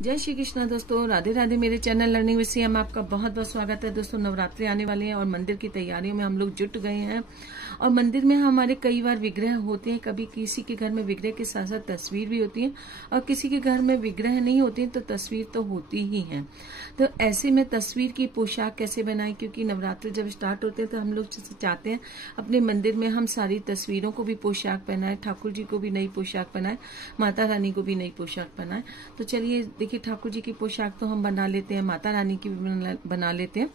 जय श्री कृष्णा दोस्तों, राधे राधे। मेरे चैनल लर्निंग विद सिया में आपका बहुत बहुत स्वागत है। दोस्तों, नवरात्रि आने वाले हैं और मंदिर की तैयारियों में हम लोग जुट गए हैं। और मंदिर में हमारे कई बार विग्रह होते हैं। कभी किसी के घर में विग्रह के साथ साथ तस्वीर भी होती है और किसी के घर में विग्रह नहीं होती तो तस्वीर तो होती ही है। तो ऐसे में तस्वीर की पोशाक कैसे बनाएं, क्योंकि नवरात्रि जब स्टार्ट होते हैं तो हम लोग चाहते हैं अपने मंदिर में हम सारी तस्वीरों को भी पोशाक पहनाएं, ठाकुर जी को भी नई पोशाक पहनाएं, माता रानी को भी नई पोशाक पहनाएं। तो चलिए देखिए, ठाकुर जी की पोशाक तो हम बना लेते हैं, माता रानी की भी बना लेते हैं,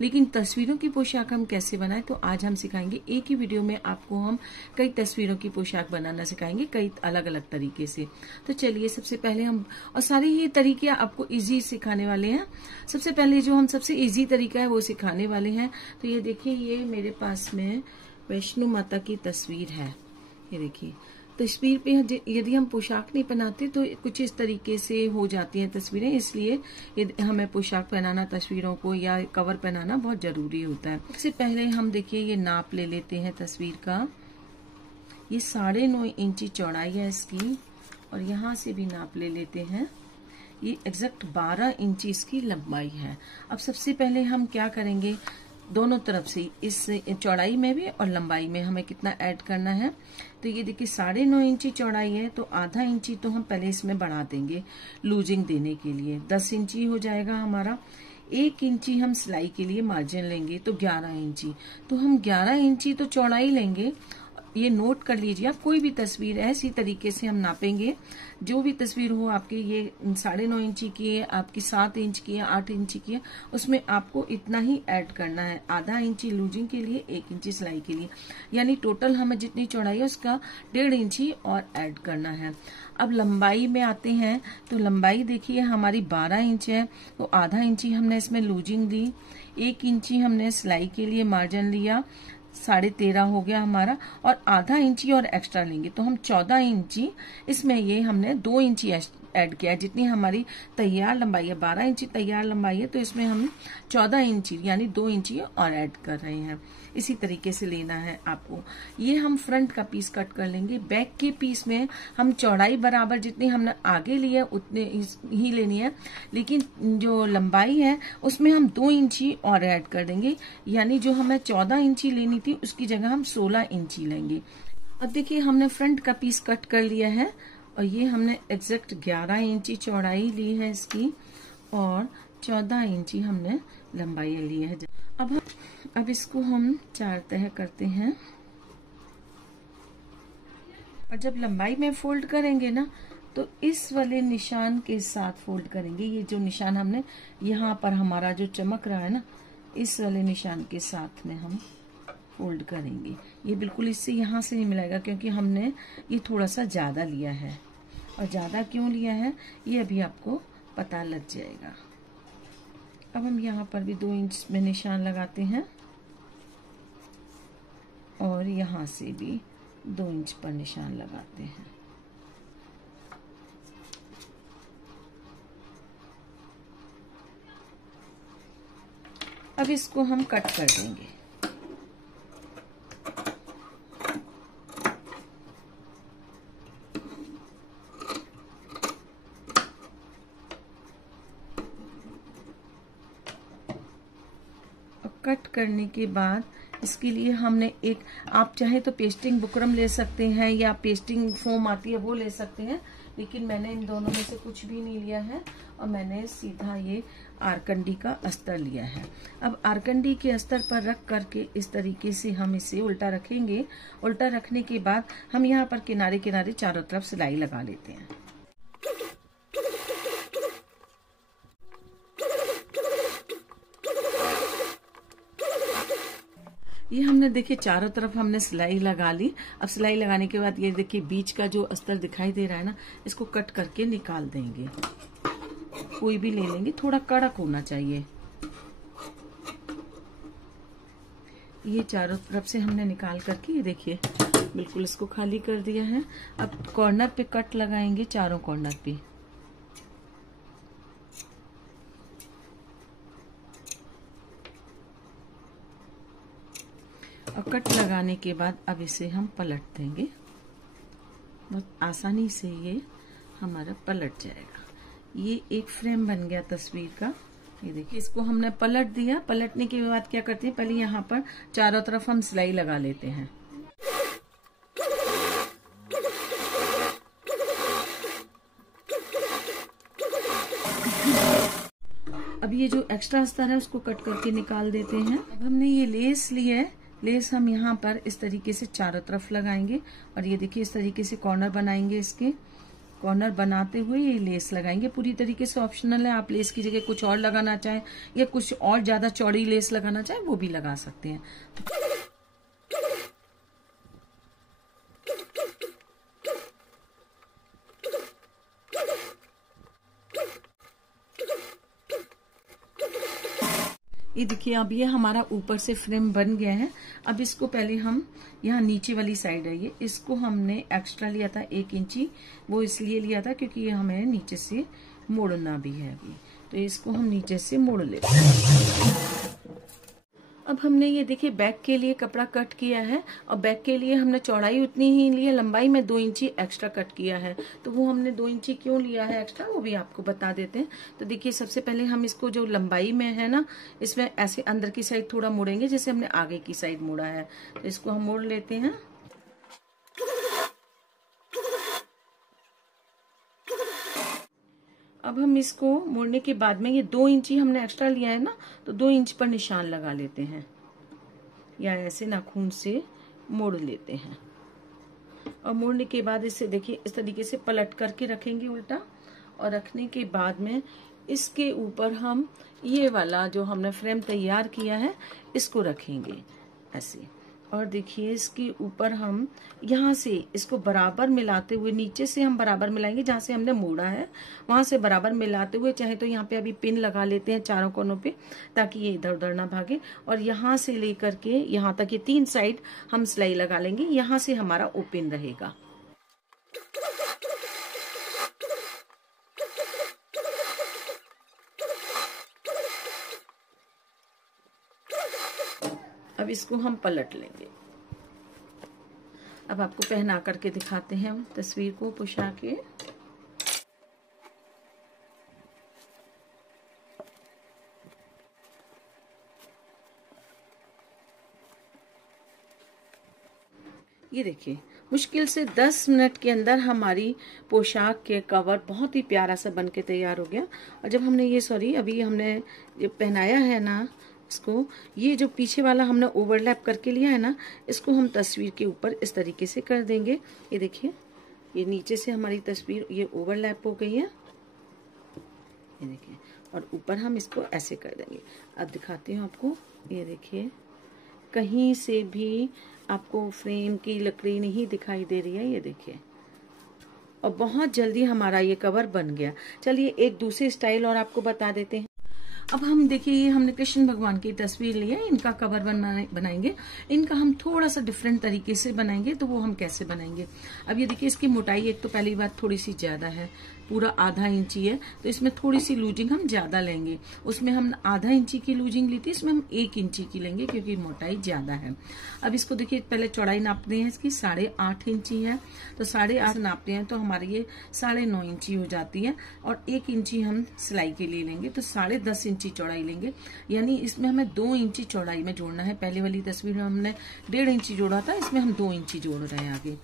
लेकिन तस्वीरों की पोशाक हम कैसे बनाएं तो आज हम सिखाएंगे। एक ही वीडियो में आपको हम कई तस्वीरों की पोशाक बनाना सिखाएंगे, कई अलग अलग तरीके से। तो चलिए सबसे पहले हम, और सारे ही तरीके आपको इजी सिखाने वाले हैं। सबसे पहले जो हम सबसे इजी तरीका है वो सिखाने वाले हैं। तो ये देखिए, ये मेरे पास में वैष्णो माता की तस्वीर है। ये देखिए, तस्वीर पे यदि हम पोशाक नहीं पहनाते तो कुछ इस तरीके से हो जाती हैं तस्वीरें, इसलिए हमें पोशाक पहनाना, तस्वीरों को या कवर पहनाना बहुत जरूरी होता है। सबसे पहले हम देखिए ये नाप ले लेते हैं तस्वीर का। ये 9.5 इंची चौड़ाई है इसकी, और यहाँ से भी नाप ले लेते हैं। ये एग्जैक्ट 12 इंची इसकी लंबाई है। अब सबसे पहले हम क्या करेंगे, दोनों तरफ से इस चौड़ाई में भी और लंबाई में हमें कितना ऐड करना है। तो ये देखिए 9.5 इंची चौड़ाई है, तो आधा इंची तो हम पहले इसमें बढ़ा देंगे लूजिंग देने के लिए। 10 इंची हो जाएगा हमारा। 1 इंची हम सिलाई के लिए मार्जिन लेंगे, तो 11 इंची। तो हम 11 इंची तो चौड़ाई लेंगे। ये नोट कर लीजिए, आप कोई भी तस्वीर है इसी तरीके से हम नापेंगे। जो भी तस्वीर हो आपकी, ये 9.5 इंची की है, आपकी 7 इंच की है, 8 इंची की है, उसमें आपको इतना ही ऐड करना है। आधा इंची लूजिंग के लिए, 1 इंची सिलाई के लिए, यानी टोटल हमें जितनी चौड़ाई है उसका 1.5 इंची और ऐड करना है। अब लंबाई में आते हैं, तो लंबाई देखिए हमारी 12 इंच है, तो आधा इंची हमने इसमें लूजिंग दी, 1 इंची हमने सिलाई के लिए मार्जिन लिया, 13.5 हो गया हमारा, और आधा इंची और एक्स्ट्रा लेंगे तो हम 14 इंची। इसमें ये हमने 2 इंची ऐड किया है। जितनी हमारी तैयार लंबाई है, 12 इंची तैयार लंबाई है, तो इसमें हम 14 इंची यानी 2 इंची और ऐड कर रहे हैं। इसी तरीके से लेना है आपको। ये हम फ्रंट का पीस कट कर लेंगे। बैक के पीस में हम चौड़ाई बराबर जितनी हमने आगे ली है उतने ही लेनी है, लेकिन जो लंबाई है उसमें हम 2 इंची और ऐड कर देंगे, यानी जो हमें 14 इंची लेनी थी उसकी जगह हम 16 इंची लेंगे। अब देखिए हमने फ्रंट का पीस कट कर लिया है, और ये हमने एग्जैक्ट 11 इंची चौड़ाई ली है इसकी, और 14 इंची हमने लंबाई ली है। अब इसको हम 4 तह करते हैं, और जब लंबाई में फोल्ड करेंगे ना, तो इस वाले निशान के साथ फोल्ड करेंगे। ये जो निशान हमने यहाँ पर हमारा जो चमक रहा है ना, इस वाले निशान के साथ में हम फोल्ड करेंगे। ये बिल्कुल इससे यहाँ से नहीं मिलेगा, क्योंकि हमने ये थोड़ा सा ज्यादा लिया है। और ज्यादा क्यों लिया है ये अभी आपको पता लग जाएगा। अब हम यहाँ पर भी 2 इंच में निशान लगाते हैं, और यहाँ से भी 2 इंच पर निशान लगाते हैं। अब इसको हम कट कर देंगे। कट करने के बाद इसके लिए हमने एक, आप चाहे तो पेस्टिंग बुकरम ले सकते हैं या पेस्टिंग फोम आती है वो ले सकते हैं, लेकिन मैंने इन दोनों में से कुछ भी नहीं लिया है, और मैंने सीधा ये आरकंडी का अस्तर लिया है। अब आरकंडी के अस्तर पर रख करके इस तरीके से हम इसे उल्टा रखेंगे। उल्टा रखने के बाद हम यहाँ पर किनारे किनारे चारों तरफ सिलाई लगा लेते हैं। ये हमने देखिए चारों तरफ हमने सिलाई लगा ली। अब सिलाई लगाने के बाद ये देखिए बीच का जो अस्तर दिखाई दे रहा है ना, इसको कट करके निकाल देंगे। कोई भी ले लेंगे, थोड़ा कड़क होना चाहिए। ये चारों तरफ से हमने निकाल करके ये देखिए बिल्कुल इसको खाली कर दिया है। अब कॉर्नर पे कट लगाएंगे, चारों कॉर्नर पे। और कट लगाने के बाद अब इसे हम पलट देंगे। बहुत आसानी से ये हमारा पलट जाएगा। ये एक फ्रेम बन गया तस्वीर का। ये देखिए, इसको हमने पलट दिया। पलटने के बाद क्या करते हैं, पहले यहाँ पर चारों तरफ हम सिलाई लगा लेते हैं। अब ये जो एक्स्ट्रा अस्तर है उसको कट करके निकाल देते हैं। अब हमने ये लेस ली है, लेस हम यहाँ पर इस तरीके से चारों तरफ लगाएंगे और ये देखिए इस तरीके से कॉर्नर बनाएंगे। इसके कॉर्नर बनाते हुए ये लेस लगाएंगे। पूरी तरीके से ऑप्शनल है, आप लेस की जगह कुछ और लगाना चाहें या कुछ और ज्यादा चौड़ी लेस लगाना चाहें वो भी लगा सकते हैं। ये देखिए, अब ये हमारा ऊपर से फ्रेम बन गया है। अब इसको पहले हम यहाँ नीचे वाली साइड है ये, इसको हमने एक्स्ट्रा लिया था 1 इंची। वो इसलिए लिया था क्योंकि ये हमें नीचे से मोड़ना भी है अभी, तो इसको हम नीचे से मोड़ लेते हैं। अब हमने ये देखिए बैक के लिए कपड़ा कट किया है और बैक के लिए हमने चौड़ाई उतनी ही ली है, लंबाई में 2 इंची एक्स्ट्रा कट किया है। तो वो हमने 2 इंची क्यों लिया है एक्स्ट्रा वो भी आपको बता देते हैं। तो देखिए, सबसे पहले हम इसको जो लंबाई में है ना, इसमें ऐसे अंदर की साइड थोड़ा मोड़ेंगे जैसे हमने आगे की साइड मोड़ा है। तो इसको हम मोड़ लेते हैं। अब हम इसको मोड़ने के बाद में ये 2 इंची हमने एक्स्ट्रा लिया है ना, तो 2 इंच पर निशान लगा लेते हैं या ऐसे नाखून से मोड़ लेते हैं। और मोड़ने के बाद इसे देखिए इस तरीके से पलट करके रखेंगे उल्टा, और रखने के बाद में इसके ऊपर हम ये वाला जो हमने फ्रेम तैयार किया है इसको रखेंगे ऐसे। और देखिए, इसके ऊपर हम यहाँ से इसको बराबर मिलाते हुए, नीचे से हम बराबर मिलाएंगे जहाँ से हमने मोड़ा है वहां से बराबर मिलाते हुए, चाहे तो यहाँ पे अभी पिन लगा लेते हैं चारों कोनों पे ताकि ये इधर उधर ना भागे। और यहाँ से लेकर के यहाँ तक ये 3 साइड हम सिलाई लगा लेंगे, यहाँ से हमारा ओपन रहेगा। अब इसको हम पलट लेंगे। अब आपको पहना करके दिखाते हैं तस्वीर को पोशाक के। ये देखिए, मुश्किल से 10 मिनट के अंदर हमारी पोशाक के कवर बहुत ही प्यारा सा बन के तैयार हो गया। और जब हमने ये अभी हमने ये पहनाया है ना इसको, ये जो पीछे वाला हमने ओवरलैप करके लिया है ना, इसको हम तस्वीर के ऊपर इस तरीके से कर देंगे। ये देखिए, ये नीचे से हमारी तस्वीर ये ओवरलैप हो गई है, ये देखिए, और ऊपर हम इसको ऐसे कर देंगे। अब दिखाती हूँ आपको। ये देखिए, कहीं से भी आपको फ्रेम की लकड़ी नहीं दिखाई दे रही है, ये देखिए। और बहुत जल्दी हमारा ये कवर बन गया। चलिए एक दूसरी स्टाइल और आपको बता देते हैं। अब हम देखिए, ये हमने कृष्ण भगवान की तस्वीर ली है, इनका कवर बनाएंगे। इनका हम थोड़ा सा डिफरेंट तरीके से बनाएंगे, तो वो हम कैसे बनाएंगे। अब ये देखिए, इसकी मोटाई एक तो पहली बात थोड़ी सी ज्यादा है, पूरा आधा इंची है, तो इसमें थोड़ी सी लूजिंग हम ज्यादा लेंगे। उसमें हम आधा इंची की लूजिंग ली थी, इसमें हम 1 इंची की लेंगे क्योंकि मोटाई ज्यादा है। अब इसको देखिए, पहले चौड़ाई नापते हैं इसकी 8.5 इंची है, तो 8.5 नापते हैं तो हमारी ये 9.5 इंची हो जाती है। और 1 इंची हम सिलाई के लिए लेंगे, तो 10.5 इंची चौड़ाई लेंगे। यानी इसमें हमें 2 इंची चौड़ाई में जोड़ना है। पहले वाली तस्वीर में हमने 1.5 इंची जोड़ा था, इसमें हम 2 इंची जोड़ रहे हैं आगे।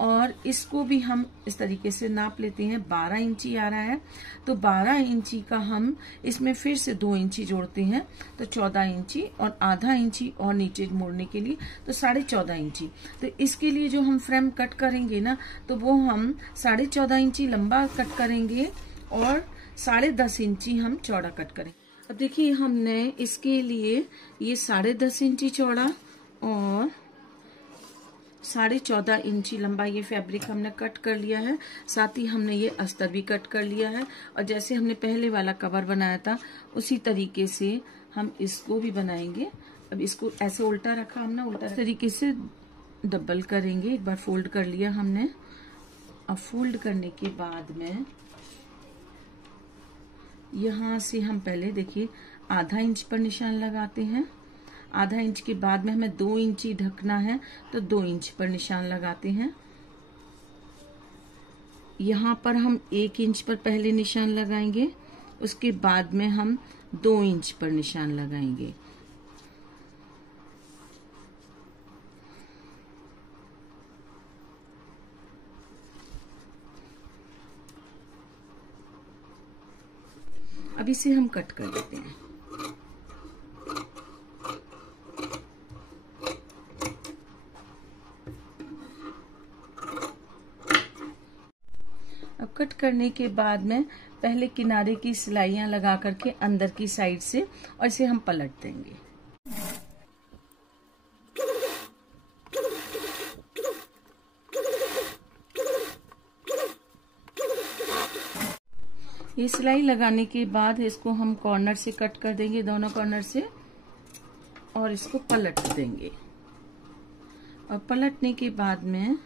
और इसको भी हम इस तरीके से नाप लेते हैं। 12 इंची आ रहा है, तो 12 इंची का हम इसमें फिर से 2 इंची जोड़ते हैं, तो 14 इंची, और आधा इंची और नीचे मोड़ने के लिए तो 14.5 इंची। तो इसके लिए जो हम फ्रेम कट करेंगे ना, तो वो हम 14.5 इंची लंबा कट करेंगे और 10.5 इंची हम चौड़ा कट करेंगे। अब देखिए, हमने इसके लिए ये 10.5 इंची चौड़ा और 14.5 इंची लंबा ये फैब्रिक हमने कट कर लिया है। साथ ही हमने ये अस्तर भी कट कर लिया है, और जैसे हमने पहले वाला कवर बनाया था उसी तरीके से हम इसको भी बनाएंगे। अब इसको ऐसे उल्टा रखा हमने, उल्टा तरीके से डबल करेंगे। एक बार फोल्ड कर लिया हमने। अब फोल्ड करने के बाद में यहाँ से हम पहले देखिए आधा इंच पर निशान लगाते हैं। आधा इंच के बाद में हमें 2 इंची ढकना है, तो 2 इंच पर निशान लगाते हैं। यहाँ पर हम 1 इंच पर पहले निशान लगाएंगे, उसके बाद में हम 2 इंच पर निशान लगाएंगे। अब इसे हम कट कर देते हैं। अब कट करने के बाद में पहले किनारे की सिलाइयां लगा करके अंदर की साइड से, और इसे हम पलट देंगे। ये सिलाई लगाने के बाद इसको हम कॉर्नर से कट कर देंगे, दोनों कॉर्नर से, और इसको पलट देंगे। और पलटने के बाद में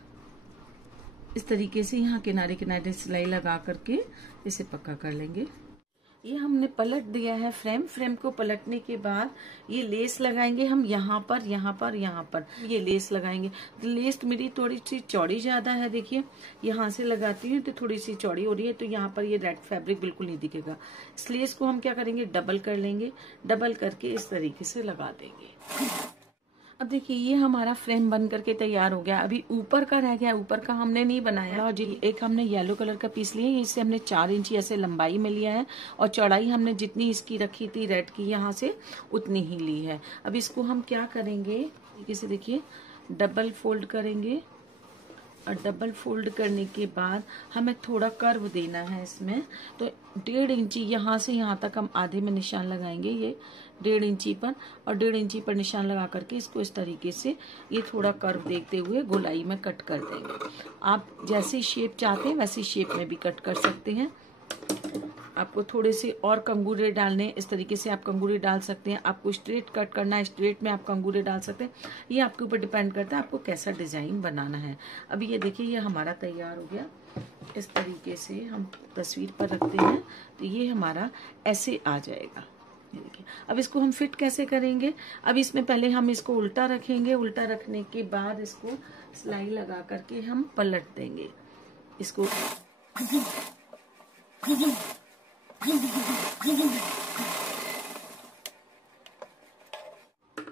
इस तरीके से यहाँ किनारे किनारे सिलाई लगा करके इसे पक्का कर लेंगे। ये हमने पलट दिया है फ्रेम को पलटने के बाद ये लेस लगाएंगे हम यहाँ पर, यहाँ पर, यहाँ पर ये लेस लगाएंगे। लेस तो मेरी थोड़ी सी चौड़ी ज्यादा है, देखिए यहाँ से लगाती हूँ तो थोड़ी सी चौड़ी हो रही है, तो यहाँ पर ये रेड फैब्रिक बिल्कुल नहीं दिखेगा। इस लेस को हम क्या करेंगे, डबल कर लेंगे, डबल करके इस तरीके से लगा देंगे। अब देखिए ये हमारा फ्रेम बन करके तैयार हो गया। अभी ऊपर का रह गया, ऊपर का हमने नहीं बनाया। और एक हमने येलो कलर का पीस लिया, इसे हमने 4 इंच ऐसे लंबाई में लिया है, और चौड़ाई हमने जितनी इसकी रखी थी रेड की यहाँ से उतनी ही ली है। अब इसको हम क्या करेंगे, इसे देखिए डबल फोल्ड करेंगे, और डबल फोल्ड करने के बाद हमें थोड़ा कर्व देना है इसमें, तो 1.5 इंची यहाँ से यहाँ तक हम आधे में निशान लगाएंगे, ये 1.5 इंची पर, और 1.5 इंची पर निशान लगा करके इसको इस तरीके से ये थोड़ा कर्व देखते हुए गोलाई में कट कर देंगे। आप जैसी शेप चाहते हैं वैसी शेप में भी कट कर सकते हैं। आपको थोड़े से और कंगूरे डालने, इस तरीके से आप कंगूरे डाल सकते हैं। आपको स्ट्रेट कट करना है, स्ट्रेट में आप कंगूरे डाल सकते हैं। ये आपके ऊपर डिपेंड करता है आपको कैसा डिजाइन बनाना है। अभी ये देखिए ये हमारा तैयार हो गया। इस तरीके से हम तस्वीर पर रखते हैं तो ये हमारा ऐसे आ जाएगा। ये देखिए अब इसको हम फिट कैसे करेंगे। अब इसमें पहले हम इसको उल्टा रखेंगे, उल्टा रखने के बाद इसको सिलाई लगा करके हम पलट देंगे इसको।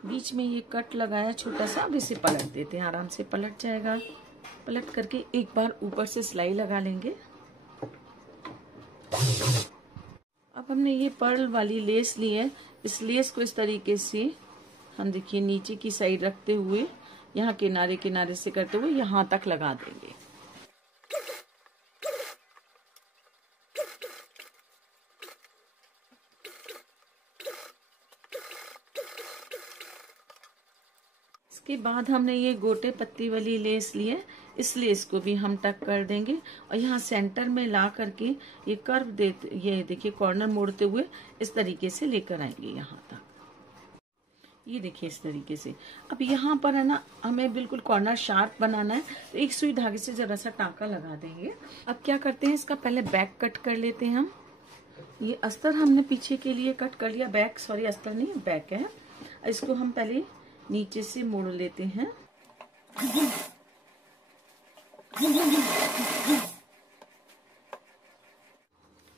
बीच में ये कट लगाया छोटा सा, अब इसे पलट देते हैं, आराम से पलट जाएगा। पलट करके एक बार ऊपर से सिलाई लगा लेंगे। अब हमने ये पर्ल वाली लेस ली है, इस लेस को इस तरीके से हम देखिए नीचे की साइड रखते हुए यहाँ किनारे किनारे से करते हुए यहाँ तक लगा देंगे। इसके बाद हमने ये गोटे पत्ती वाली लेस ली है, इस लेस को भी हम टक कर देंगे, और यहाँ सेंटर में ला करके ये कर्व देते, ये देखिए कॉर्नर मोड़ते हुए इस तरीके से लेकर आएंगे यहाँ तक। ये देखिए इस तरीके से। अब यहाँ पर है ना हमें बिल्कुल कॉर्नर शार्प बनाना है, तो एक सुई धागे से जरा सा टाँका लगा देंगे। अब क्या करते हैं, इसका पहले बैक कट कर लेते हैं हम। ये अस्तर हमने पीछे के लिए कट कर लिया, बैक, सॉरी अस्तर नहीं बैक है। इसको हम पहले नीचे से मोड़ लेते हैं।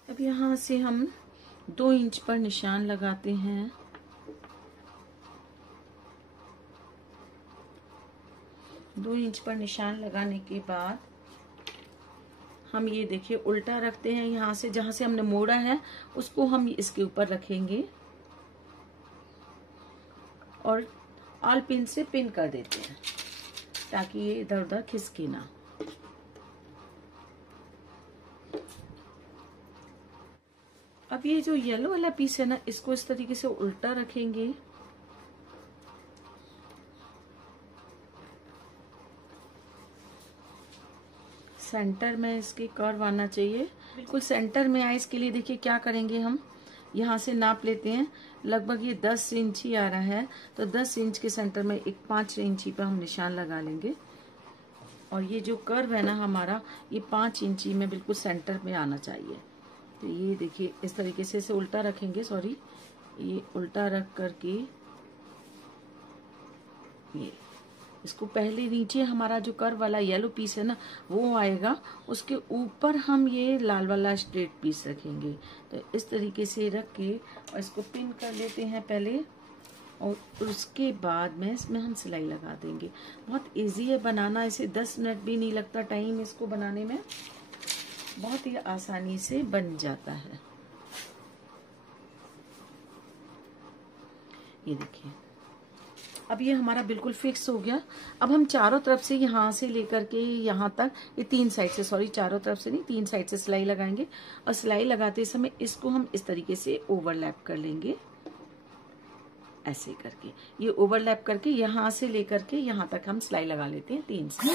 अब यहाँ से हम 2 इंच पर निशान लगाते हैं। दो इंच पर निशान लगाने के बाद हम ये देखिए उल्टा रखते हैं। यहाँ से जहां से हमने मोड़ा है उसको हम इसके ऊपर रखेंगे और ऑल पिन से पिन कर देते हैं ताकि ये इधर उधर खिसके ना। अब ये जो येलो वाला पीस है ना, इसको इस तरीके से उल्टा रखेंगे। सेंटर में इसके कर्व आना चाहिए, बिल्कुल सेंटर में आए। इसके लिए देखिए क्या करेंगे, हम यहाँ से नाप लेते हैं। लगभग ये 10 इंची आ रहा है, तो 10 इंच के सेंटर में एक 5 इंची पर हम निशान लगा लेंगे। और ये जो कर्व है ना हमारा, ये 5 इंची में बिल्कुल सेंटर में आना चाहिए। तो ये देखिए इस तरीके से इसे उल्टा रखेंगे, सॉरी ये उल्टा रख करके ये इसको पहले नीचे हमारा जो कर्व वाला येलो पीस है ना वो आएगा, उसके ऊपर हम ये लाल वाला स्ट्रेट पीस रखेंगे। तो इस तरीके से रख के और इसको पिन कर लेते हैं पहले, और उसके बाद में इसमें हम सिलाई लगा देंगे। बहुत इजी है बनाना, इसे 10 मिनट भी नहीं लगता टाइम इसको बनाने में, बहुत ही आसानी से बन जाता है। ये देखिए अब ये हमारा बिल्कुल फिक्स हो गया। अब हम चारों तरफ से यहाँ से लेकर के यहाँ तक, ये 3 साइड से, सॉरी चारों तरफ से नहीं 3 साइड से सिलाई लगाएंगे। और सिलाई लगाते समय इसको हम इस तरीके से ओवरलैप कर लेंगे, ऐसे करके। ये ओवरलैप करके यहाँ से लेकर के यहाँ तक हम सिलाई लगा लेते हैं 3 से।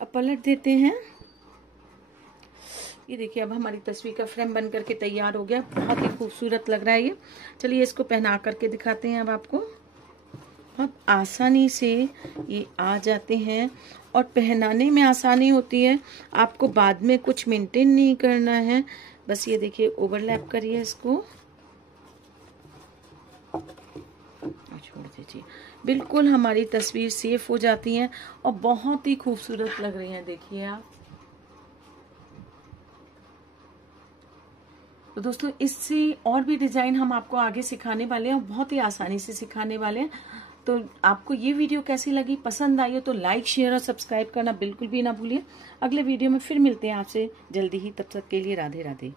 अब पलट देते हैं। ये देखिए अब हमारी तस्वीर का फ्रेम बन करके तैयार हो गया, बहुत ही खूबसूरत लग रहा है ये। चलिए इसको पहना करके दिखाते हैं अब आपको। बहुत आसानी से ये आ जाते हैं और पहनाने में आसानी होती है, आपको बाद में कुछ मेंटेन नहीं करना है। बस ये देखिए ओवरलैप करिए इसको, छोड़ दीजिए, बिल्कुल हमारी तस्वीर सेफ हो जाती है और बहुत ही खूबसूरत लग रही है। देखिए आप, तो दोस्तों इससे और भी डिजाइन हम आपको आगे सिखाने वाले हैं, बहुत ही आसानी से सिखाने वाले हैं। तो आपको ये वीडियो कैसी लगी, पसंद आई हो तो लाइक शेयर और सब्सक्राइब करना बिल्कुल भी ना भूलिए। अगले वीडियो में फिर मिलते हैं आपसे जल्दी ही, तब तक के लिए राधे राधे।